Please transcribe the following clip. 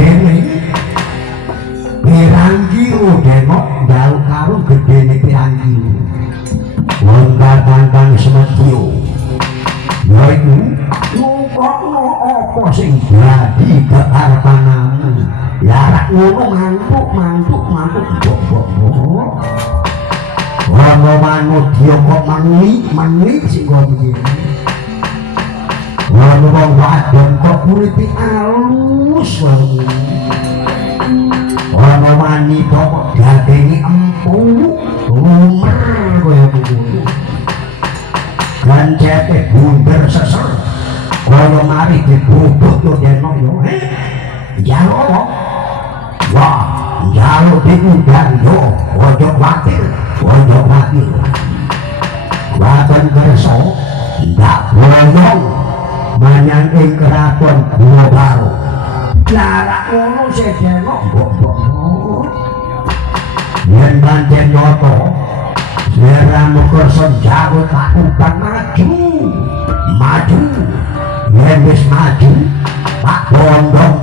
gedene piranggi denok jauh karo gedene piranggi wong kang semedyo yaiku ngokno apa sing dadi kearepanamu larak ngono mantuk ono manudya kok mangi sing piye ono wong wadon kok uripe alus wae ono wanita kok dadene empuk lumer kaya ngono gancete bunder seser kaya mari dibobot yo deno yo jalo wah jalo diundang yo ojo khawatir waton kersa ndak bolong manyang ing keraton global larak ngono sedeno mbok yen pancen nyoto Serang kersa jago tak ubah maju yen wis maju Pak Bondong